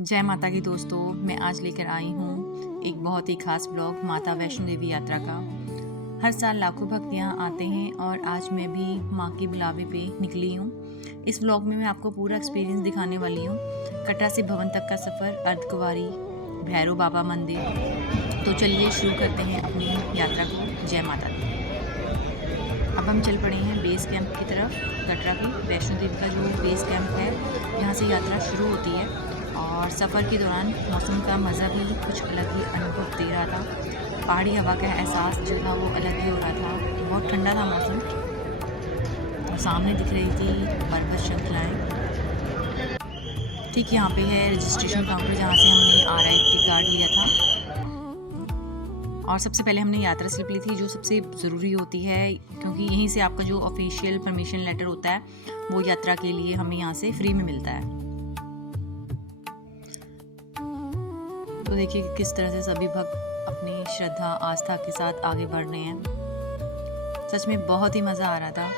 जय माता की दोस्तों, मैं आज लेकर आई हूँ एक बहुत ही खास ब्लॉग माता वैष्णो देवी यात्रा का। हर साल लाखों भक्त यहाँ आते हैं और आज मैं भी माँ के बुलावे पे निकली हूँ। इस ब्लॉग में मैं आपको पूरा एक्सपीरियंस दिखाने वाली हूँ। कटरा से भवन तक का सफ़र, अर्धकुंवारी, भैरव बाबा मंदिर। तो चलिए शुरू करते हैं अपनी यात्रा को। जय माता दी। अब हम चल पड़े हैं बेस कैंप की तरफ। कटरा की वैष्णो देवी का जो बेस कैंप है, यहाँ से यात्रा शुरू होती है। और सफ़र के दौरान मौसम का मज़ा भी कुछ अलग ही अनुभव दे रहा था। पहाड़ी हवा का एहसास जो था वो अलग ही हो रहा था। बहुत ठंडा था मौसम और सामने दिख रही थी पर्वत श्रृंखलाएँ। ठीक यहाँ पे है रजिस्ट्रेशन काउंटर, जहाँ से हमने RIT कार्ड लिया था। और सबसे पहले हमने यात्रा स्लिप ली थी, जो सबसे ज़रूरी होती है, क्योंकि यहीं से आपका जो ऑफिशियल परमिशन लेटर होता है वो यात्रा के लिए हमें यहाँ से फ्री में मिलता है। तो देखिए कि किस तरह से सभी भक्त अपनी श्रद्धा आस्था के साथ आगे बढ़ रहे हैं। सच में बहुत ही मज़ा आ रहा था।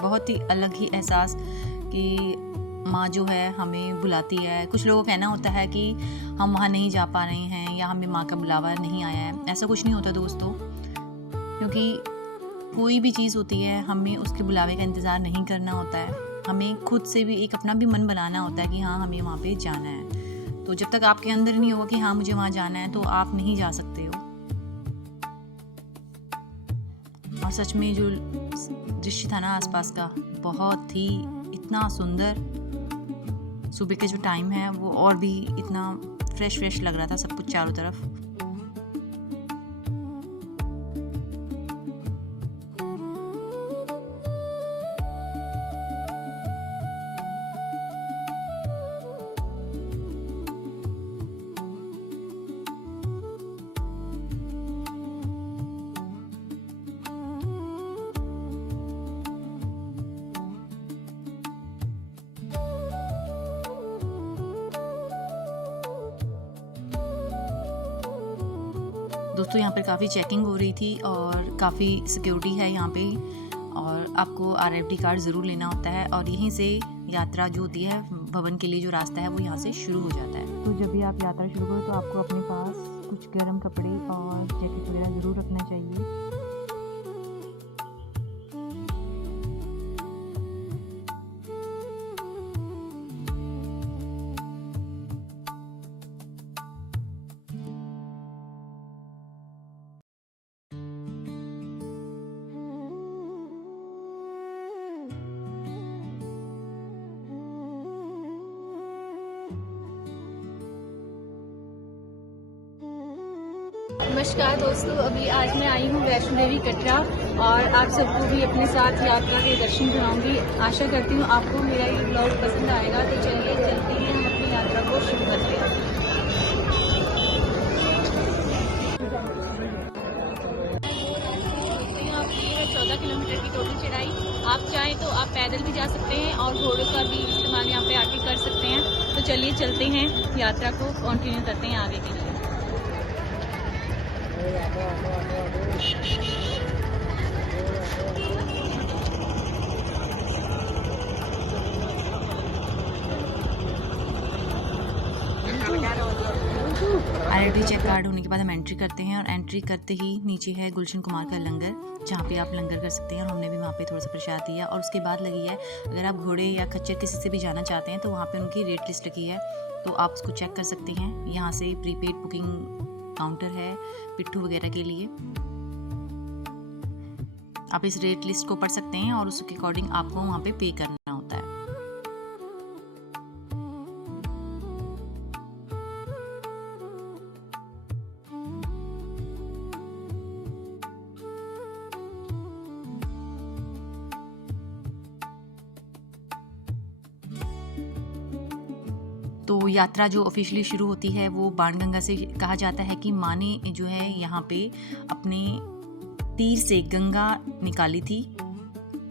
बहुत ही अलग ही एहसास कि माँ जो है हमें बुलाती है। कुछ लोगों का कहना होता है कि हम वहाँ नहीं जा पा रहे हैं या हमें माँ का बुलावा नहीं आया है। ऐसा कुछ नहीं होता दोस्तों, क्योंकि कोई भी चीज़ होती है हमें उसके बुलावे का इंतज़ार नहीं करना होता है। हमें खुद से भी एक अपना भी मन बनाना होता है कि हाँ हमें वहाँ पे जाना है। तो जब तक आपके अंदर नहीं होगा कि हाँ मुझे वहाँ जाना है, तो आप नहीं जा सकते हो। और सच में जो दृश्य था ना आसपास का, बहुत ही इतना सुंदर। सुबह के जो टाइम है वो और भी इतना फ्रेश लग रहा था सब कुछ चारों तरफ। दोस्तों यहाँ पर काफ़ी चेकिंग हो रही थी और काफ़ी सिक्योरिटी है यहाँ पे, और आपको RIT कार्ड ज़रूर लेना होता है। और यहीं से यात्रा जो होती है भवन के लिए जो रास्ता है वो यहाँ से शुरू हो जाता है। तो जब भी आप यात्रा शुरू करो तो आपको अपने पास कुछ गर्म कपड़े और जैकेट वगैरह ज़रूर रखना चाहिए। नमस्कार दोस्तों, अभी आज मैं आई हूँ वैष्णो देवी कटरा और आप सबको भी अपने साथ यात्रा के दर्शन कराऊंगी। आशा करती हूँ आपको मेरा ये ब्लॉग पसंद आएगा। तो चलिए चलते हैं, हम अपनी यात्रा को शुरू करते हैं। यहाँ पे 14 किलोमीटर की टोटल चढ़ाई। आप चाहें तो आप पैदल भी जा सकते हैं और घोड़ों का भी इस्तेमाल यहाँ पे आके कर सकते हैं। तो चलिए चलते हैं, यात्रा को कंटिन्यू करते हैं आगे के लिए। RIT चेक कार्ड होने के बाद हम एंट्री करते हैं और एंट्री करते ही नीचे है गुलशन कुमार का लंगर, जहाँ पे आप लंगर कर सकते हैं। और हमने भी वहाँ पे थोड़ा सा प्रसाद दिया। और उसके बाद लगी है, अगर आप घोड़े या खच्चर किसी से भी जाना चाहते हैं तो वहाँ पे उनकी रेट लिस्ट लगी है, तो आप उसको चेक कर सकते हैं। यहाँ से प्रीपेड बुकिंग काउंटर है पिट्ठू वगैरह के लिए। आप इस रेट लिस्ट को पढ़ सकते हैं और उसके अकॉर्डिंग आपको वहाँ पे करना होता है। तो यात्रा जो ऑफिशियली शुरू होती है वो बाणगंगा से कहा जाता है कि माँ ने जो है यहाँ पे अपने तीर से गंगा निकाली थी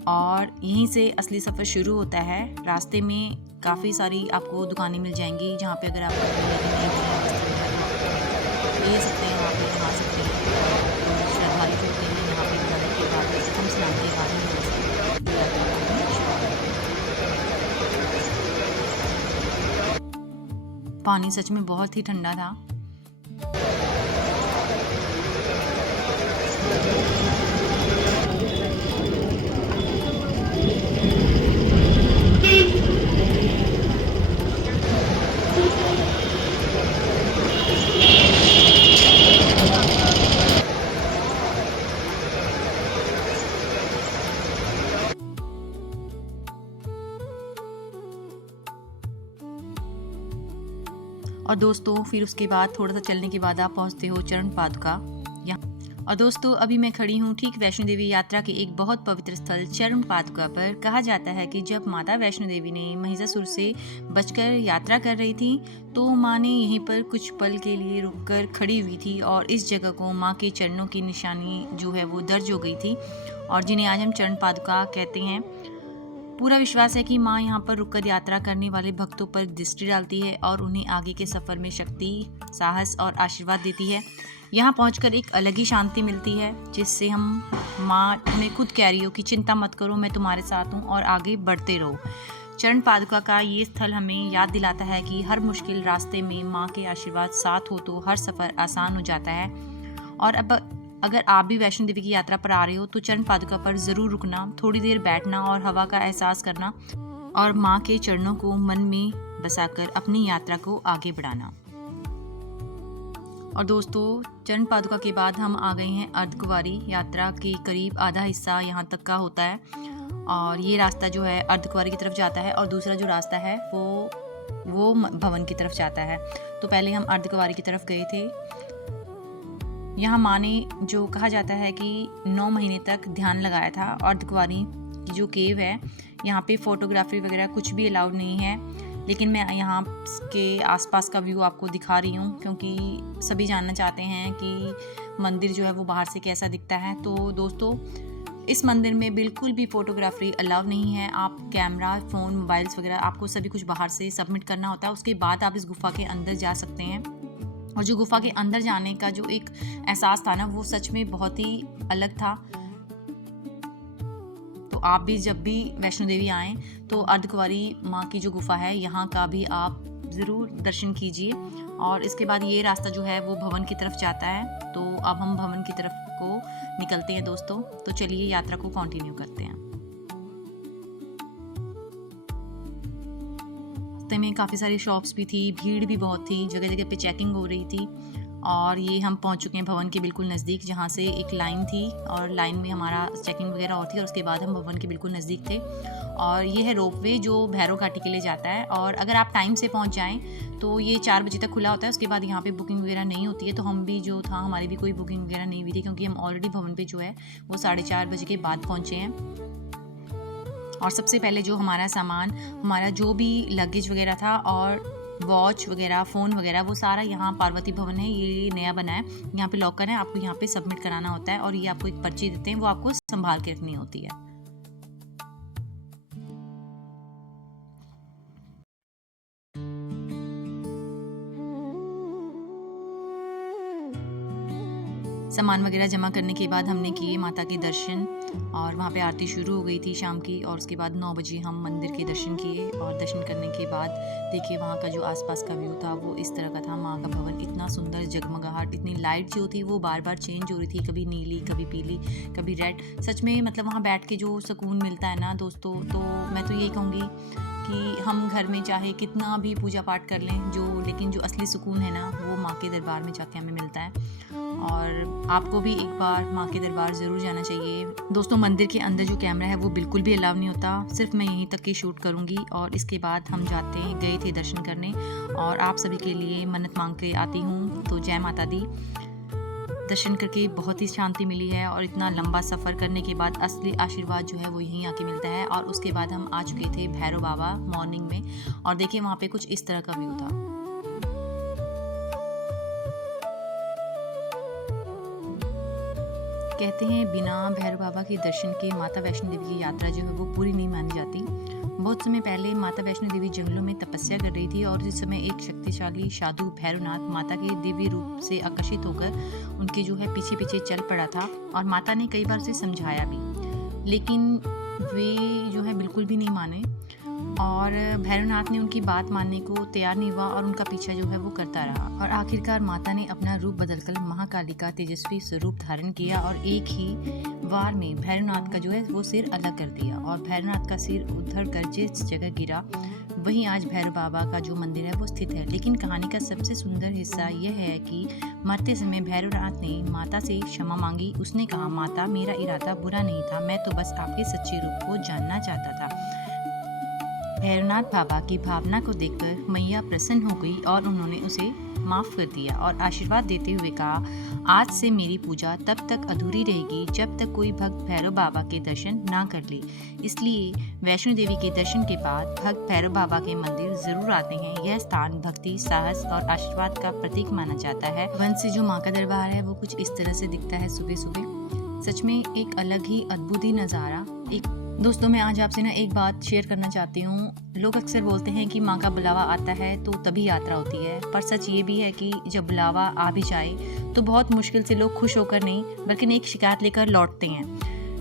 और यहीं से असली सफ़र शुरू होता है। रास्ते में काफ़ी सारी आपको दुकानें मिल जाएंगी, जहाँ पे अगर आप ले सकते हैं, वहाँ पे नहा सकते हैं। श्रद्धालु जो होते हैं यहाँ पे जाने के बाद हम स्नान के बाद पानी सच में बहुत ही ठंडा था। और दोस्तों फिर उसके बाद थोड़ा सा चलने के बाद आप पहुंचते हो चरण पादुका यहाँ। और दोस्तों अभी मैं खड़ी हूँ ठीक वैष्णो देवी यात्रा के एक बहुत पवित्र स्थल चरण पादुका पर। कहा जाता है कि जब माता वैष्णो देवी ने महिषासुर से बचकर यात्रा कर रही थी तो माँ ने यहीं पर कुछ पल के लिए रुककर खड़ी हुई थी और इस जगह को माँ के चरणों की निशानी जो है वो दर्ज हो गई थी और जिन्हें आज हम चरण पादुका कहते हैं। पूरा विश्वास है कि माँ यहाँ पर रुककर यात्रा करने वाले भक्तों पर दृष्टि डालती है और उन्हें आगे के सफ़र में शक्ति, साहस और आशीर्वाद देती है। यहाँ पहुँचकर एक अलग ही शांति मिलती है जिससे माँ हमें खुद कह रही हो कि चिंता मत करो, मैं तुम्हारे साथ हूँ और आगे बढ़ते रहो। चरण पादुका का ये स्थल हमें याद दिलाता है कि हर मुश्किल रास्ते में माँ के आशीर्वाद साथ हो तो हर सफ़र आसान हो जाता है। और अब अगर आप भी वैष्णो देवी की यात्रा पर आ रहे हो तो चरण पादुका पर ज़रूर रुकना, थोड़ी देर बैठना और हवा का एहसास करना और माँ के चरणों को मन में बसाकर अपनी यात्रा को आगे बढ़ाना। और दोस्तों चरण पादुका के बाद हम आ गए हैं अर्धकुंवारी यात्रा के करीब आधा हिस्सा यहाँ तक का होता है और ये रास्ता जो है अर्धकुंवारी की तरफ जाता है और दूसरा जो रास्ता है वो भवन की तरफ जाता है। तो पहले हम अर्धकुंवारी की तरफ गए थे। यहाँ माँ ने जो कहा जाता है कि 9 महीने तक ध्यान लगाया था। अर्धकुंवारी की जो केव है यहाँ पे फोटोग्राफी वगैरह कुछ भी अलाउड नहीं है, लेकिन मैं यहाँ के आसपास का व्यू आपको दिखा रही हूँ क्योंकि सभी जानना चाहते हैं कि मंदिर जो है वो बाहर से कैसा दिखता है। तो दोस्तों इस मंदिर में बिल्कुल भी फोटोग्राफी अलाउ नहीं है। आप कैमरा, फ़ोन, मोबाइल्स वगैरह आपको सभी कुछ बाहर से सबमिट करना होता है, उसके बाद आप इस गुफा के अंदर जा सकते हैं। और जो गुफा के अंदर जाने का जो एक एहसास था ना वो सच में बहुत ही अलग था। तो आप भी जब भी वैष्णो देवी आएँ तो अर्धकुंवारी माँ की जो गुफा है यहाँ का भी आप ज़रूर दर्शन कीजिए। और इसके बाद ये रास्ता जो है वो भवन की तरफ जाता है। तो अब हम भवन की तरफ को निकलते हैं दोस्तों। तो चलिए यात्रा को कंटिन्यू करते हैं। रास्ते में काफ़ी सारी शॉप्स भी थी, भीड़ भी बहुत थी, जगह जगह पे चेकिंग हो रही थी। और ये हम पहुंच चुके हैं भवन के बिल्कुल नज़दीक, जहाँ से एक लाइन थी और लाइन में हमारा चेकिंग वगैरह होती है और उसके बाद हम भवन के बिल्कुल नज़दीक थे। और ये है रोपवे जो भैरव घाटी के लिए जाता है। और अगर आप टाइम से पहुंच जाएं तो ये 4 बजे तक खुला होता है। उसके बाद यहाँ पे बुकिंग वगैरह नहीं होती है। तो हम भी जो था हमारी भी कोई बुकिंग वगैरह नहीं हुई थी क्योंकि हम ऑलरेडी भवन पे जो है वो 4:30 बजे के बाद पहुँचे हैं। और सबसे पहले जो हमारा सामान, हमारा जो भी लगेज वगैरह था और वॉच वगैरह, फ़ोन वगैरह, वो सारा यहाँ पार्वती भवन है, ये नया बना है, यहाँ पे लॉकर है, आपको यहाँ पे सबमिट कराना होता है और ये आपको एक पर्ची देते हैं, वो आपको संभाल के रखनी होती है। सामान वगैरह जमा करने के बाद हमने किए माता के दर्शन और वहाँ पे आरती शुरू हो गई थी शाम की। और उसके बाद 9 बजे हम मंदिर के दर्शन किए और दर्शन करने के बाद देखिए वहाँ का जो आसपास का व्यू था वो इस तरह का था। माँ का भवन इतना सुंदर, जगमगाहट, इतनी लाइट जो थी वो बार बार चेंज हो रही थी, कभी नीली, कभी पीली, कभी रेड। सच में मतलब वहाँ बैठ के जो सुकून मिलता है ना दोस्तों, तो मैं तो यही कहूँगी कि हम घर में चाहे कितना भी पूजा पाठ कर लें लेकिन जो असली सुकून है ना वो माँ के दरबार में जाके हमें मिलता है। और आपको भी एक बार माँ के दरबार ज़रूर जाना चाहिए। दोस्तों मंदिर के अंदर जो कैमरा है वो बिल्कुल भी अलाउ नहीं होता, सिर्फ मैं यहीं तक की शूट करूँगी। और इसके बाद हम गए थे दर्शन करने और आप सभी के लिए मन्नत मांग के आती हूँ। तो जय माता दी। दर्शन करके बहुत ही शांति मिली है और इतना लंबा सफ़र करने के बाद असली आशीर्वाद जो है वो यहीं आके मिलता है। और उसके बाद हम आ चुके थे भैरव बाबा मॉर्निंग में और देखिए वहाँ पे कुछ इस तरह का व्यू था। कहते हैं बिना भैरव बाबा के दर्शन के माता वैष्णो देवी की यात्रा जो है वो पूरी नहीं मानी जाती। बहुत समय पहले माता वैष्णो देवी जंगलों में तपस्या कर रही थी और इस समय एक शक्तिशाली साधु भैरवनाथ माता के दिव्य रूप से आकर्षित होकर उनके जो है पीछे पीछे चल पड़ा था। और माता ने कई बार उसे समझाया भी, लेकिन वे जो है बिल्कुल भी नहीं माने। और भैरवनाथ ने उनकी बात मानने को तैयार नहीं हुआ और उनका पीछा जो है वो करता रहा और आखिरकार माता ने अपना रूप बदलकर महाकाली का तेजस्वी स्वरूप धारण किया और एक ही वार में भैरवनाथ का जो है वो सिर अलग कर दिया और भैरवनाथ का सिर उधड़ कर जिस जगह गिरा वहीं आज भैरव बाबा का जो मंदिर है वो स्थित है। लेकिन कहानी का सबसे सुंदर हिस्सा यह है कि मरते समय भैरवनाथ ने माता से क्षमा मांगी। उसने कहा, माता, मेरा इरादा बुरा नहीं था, मैं तो बस आपके सच्चे रूप को जानना चाहता था। भैरवनाथ बाबा की भावना को देखकर मैया प्रसन्न हो गई और उन्होंने उसे माफ़ कर दिया और आशीर्वाद देते हुए कहा, आज से मेरी पूजा तब तक अधूरी रहेगी जब तक कोई भक्त भैरव बाबा के दर्शन ना कर ले। इसलिए वैष्णो देवी के दर्शन के बाद भक्त भैरव बाबा के मंदिर ज़रूर आते हैं। यह स्थान भक्ति, साहस और आशीर्वाद का प्रतीक माना जाता है। वन से जो माँ का दरबार है वो कुछ इस तरह से दिखता है सुबह सुबह। सच में एक अलग ही अद्भुत ही नज़ारा। दोस्तों, मैं आज आपसे एक बात शेयर करना चाहती हूँ। लोग अक्सर बोलते हैं कि माँ का बुलावा आता है तो तभी यात्रा होती है, पर सच ये भी है कि जब बुलावा आ भी जाए तो बहुत मुश्किल से लोग खुश होकर नहीं बल्कि एक शिकायत लेकर लौटते हैं।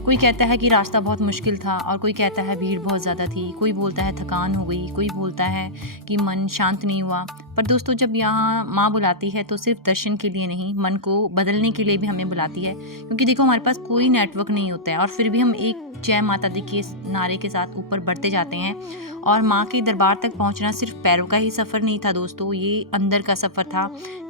कोई कहता है कि रास्ता बहुत मुश्किल था और कोई कहता है भीड़ बहुत ज़्यादा थी, कोई बोलता है थकान हो गई, कोई बोलता है कि मन शांत नहीं हुआ। पर दोस्तों, जब यहाँ माँ बुलाती है तो सिर्फ दर्शन के लिए नहीं, मन को बदलने के लिए भी हमें बुलाती है। क्योंकि देखो, हमारे पास कोई नेटवर्क नहीं होता है और फिर भी हम एक जय माता दी के नारे के साथ ऊपर बढ़ते जाते हैं। और माँ के दरबार तक पहुँचना सिर्फ पैरों का ही सफ़र नहीं था दोस्तों, ये अंदर का सफ़र था,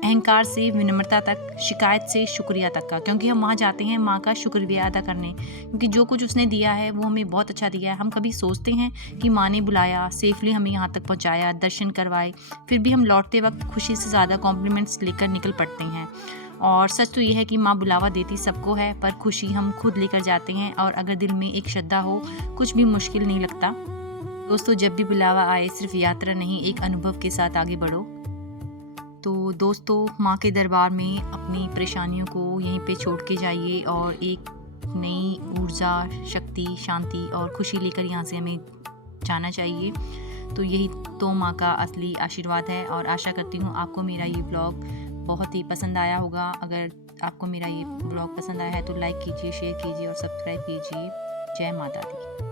अहंकार से विनम्रता तक, शिकायत से शुक्रिया तक का। क्योंकि हम वहाँ जाते हैं माँ का शुक्रिया अदा करने, क्योंकि जो कुछ उसने दिया है वो हमें बहुत अच्छा दिया है। हम कभी सोचते हैं कि माँ ने बुलाया, सेफली हमें यहाँ तक पहुँचाया, दर्शन करवाए, फिर भी हम लौटते वक्त खुशी से ज़्यादा कॉम्प्लीमेंट्स लेकर निकल पड़ते हैं। और सच तो ये है कि माँ बुलावा देती सबको है, पर खुशी हम खुद लेकर जाते हैं। और अगर दिल में एक श्रद्धा हो, कुछ भी मुश्किल नहीं लगता। दोस्तों, जब भी बुलावा आए सिर्फ यात्रा नहीं, एक अनुभव के साथ आगे बढ़ो। तो दोस्तों, माँ के दरबार में अपनी परेशानियों को यहीं पे छोड़ के जाइए और एक नई ऊर्जा, शक्ति, शांति और खुशी लेकर यहाँ से हमें जाना चाहिए। तो यही तो माँ का असली आशीर्वाद है और आशा करती हूँ आपको मेरा ये ब्लॉग बहुत ही पसंद आया होगा। अगर आपको मेरा ये ब्लॉग पसंद आया है तो लाइक कीजिए, शेयर कीजिए और सब्सक्राइब कीजिए। जय माता दी।